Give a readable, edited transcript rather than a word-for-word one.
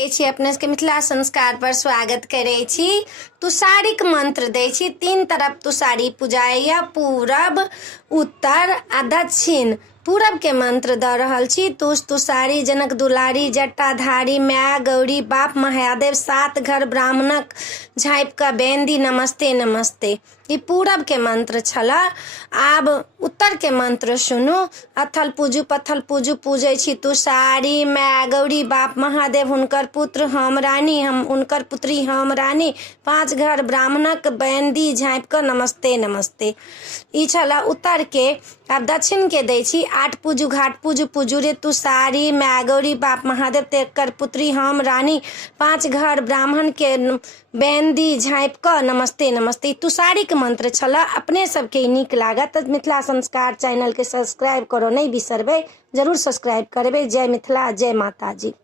छी अपने के मिथिला संस्कार पर स्वागत करे छी। तुषारिक मंत्र दे छी। तीन तरफ तुषारी पूजाया, पूरब, उत्तर आ दक्षिण। पूरब के मंत्र द रहल छी। तुषारी जनक दुलारी, जटाधारी, माय गौरी, बाप महादेव, सात घर ब्राह्मणक झाँपि कऽ बेंदी नमस्ते नमस्ते। ई पूरब के मंत्र छला। आब उत्तर के मंत्र सुनू। अथल पूजू पथल पूजू, पूजै छी तुषारी, माय गौरी, बाप महादेव, हुनकर पुत्र हम रानी, हम उनकर पुत्री हम रानी, पांच घर ब्राह्मणक बेंदी झाँपि कऽ नमस्ते नमस्ते। ई छला उत्तर के। आब दक्षिण के दै छी। आठ पूजू घाट पूजू, पूजू रे तुषारी, माय गौरी, बाप महादेव, तेकर पुत्री हम रानी, पांच घर ब्राह्मण के बेंदी झाँपि कऽ नमस्ते नमस्ते। तुषारी के मंत्र छला। अपने सबके नीक लागत तऽ मिथिला संस्कार चैनल के सब्सक्राइब करो नहीं बिसरबै, जरूर सब्सक्राइब करबै। जय मिथिला, जय माता जी।